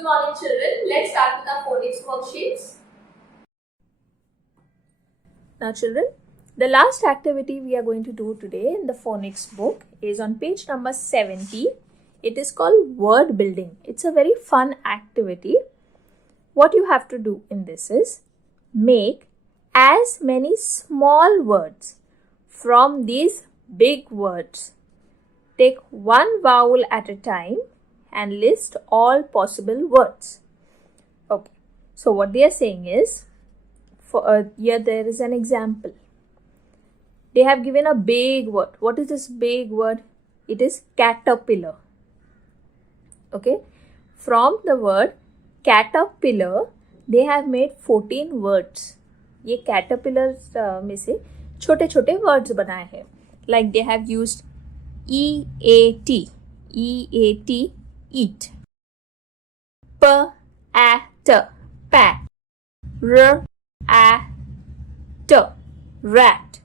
Good morning, children. Let's start with our phonics worksheets. Now, children, the last activity we are going to do today in the phonics book is on page number 70. It is called word building. It's a very fun activity. What you have to do in this is make as many small words from these big words. Take one vowel at a time and list all possible words. Okay, so what they are saying is, here there is an example. They have given a big word. What is this big word? It is caterpillar. Okay, from the word caterpillar, they have made 14 words. ये caterpillars में से छोटे छोटे words बनाए हैं. Like they have used EAT, eat, pat, rat.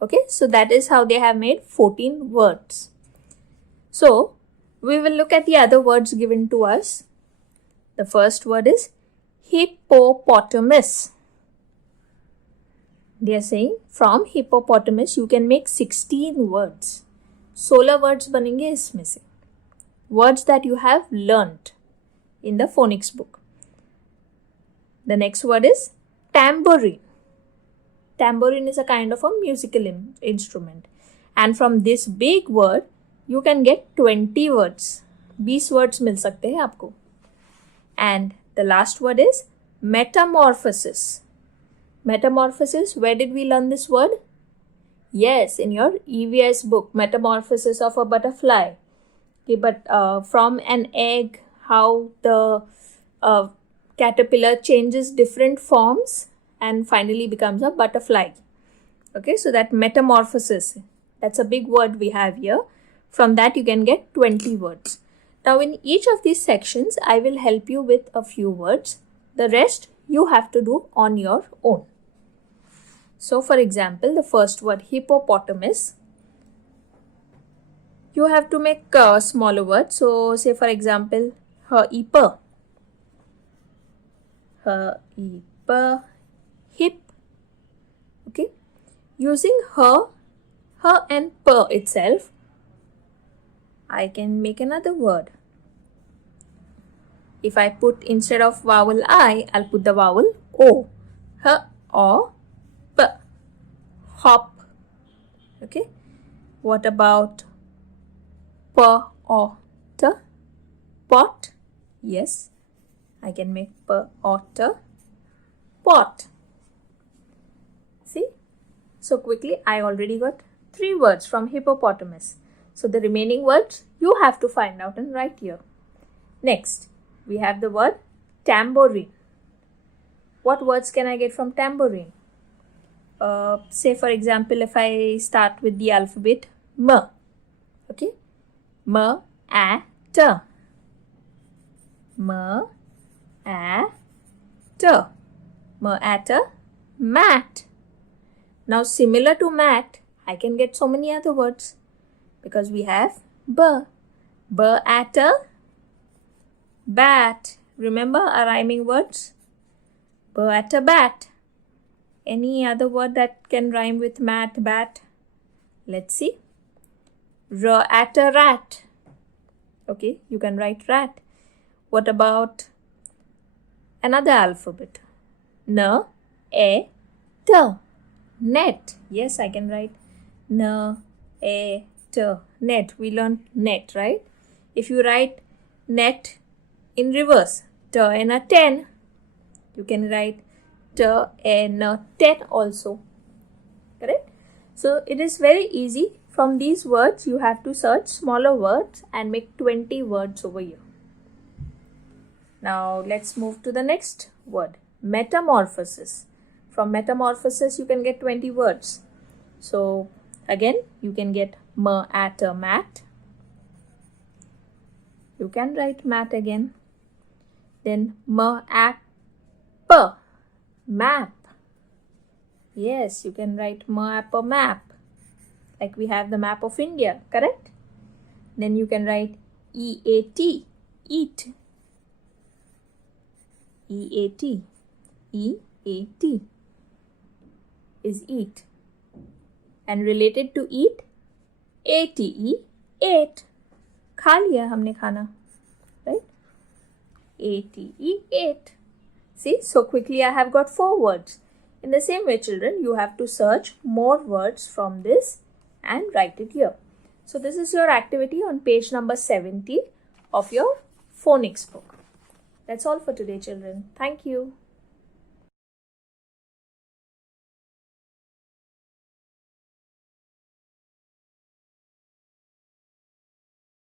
Okay, so that is how they have made 14 words. So we will look at the other words given to us. The first word is hippopotamus. They are saying from hippopotamus you can make 16 words. 16 words बनेंगे इसमें से. Words that you have learnt in the phonics book. The next word is tambourine. Tambourine is a kind of a musical instrument. And from this big word, you can get 20 words. 20 words मिल सकते हैं आपको. And the last word is metamorphosis. Metamorphosis, where did we learn this word? Yes, in your EVS book, Metamorphosis of a Butterfly. Okay, but from an egg, how the caterpillar changes different forms and finally becomes a butterfly. Okay, so that metamorphosis, that's a big word we have here. From that you can get 20 words. Now in each of these sections, I will help you with a few words. The rest you have to do on your own. So for example, the first word hippopotamus, you have to make a smaller word. So say for example, hip, hip. Okay, using her and per itself, I can make another word. If I put instead of vowel I, I'll put the vowel O. H or P. Hop. Okay. What about P or T? Pot. Yes. I can make P or T. Pot. See? So quickly, I already got 3 words from hippopotamus. So the remaining words you have to find out and write here. Next, we have the word tambourine. What words can I get from tambourine? Say for example, if I start with the alphabet M. Okay? M, A, T. M, A, T. M, A, T. Mat. Now similar to mat, I can get so many other words. Because we have B. B at a bat. Remember our rhyming words? B at a bat. Any other word that can rhyme with mat, bat? Let's see. R at a rat. Okay, you can write rat. What about another alphabet? N, E, T. Net. Yes, I can write N, E, net. We learned net, right? If you write net in reverse, T and a 10, you can write T and a 10 also. Correct? So it is very easy. From these words, you have to search smaller words and make 20 words over here. Now let's move to the next word, metamorphosis. From metamorphosis, you can get 20 words. So again, you can get M at a mat. You can write mat again. Then M at P, map. Yes, you can write map or map. Like we have the map of India, correct? Then you can write EAT, eat. E-A-T. E-A-T is eat. And related to eat, A-T-E, ate. खा लिया हमने खाना, right? A-T-E, ate. See, so quickly I have got 4 words. In the same way, children, you have to search more words from this and write it here. So this is your activity on page number 70 of your phonics book. That's all for today, children. Thank you.